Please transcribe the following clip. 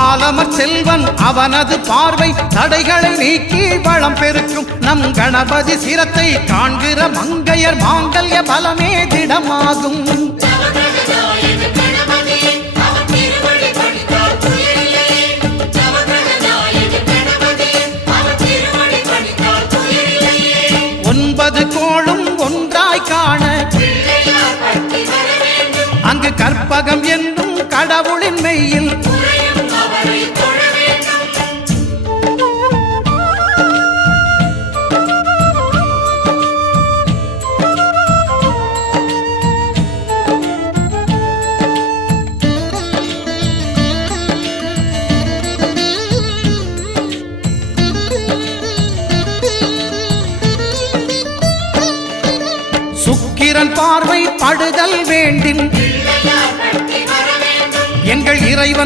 ஆலமர் செல்வன் அவனது பார்வை தடைகளை நீக்கி வளம் பெருக்கும் நம் கணபதி சிரத்தை காண்கிற மங்கையர் மாங்கல்ய பலமே திடமாகும் ஒன்பது கோளும் ஒன்றாய் காண அங்கு கற்பகம் என்னும் கடவுளின் மெய்யில் சுக்கிரன் பார்வை படுதல் வேண்டின் எங்கள் இறைவன்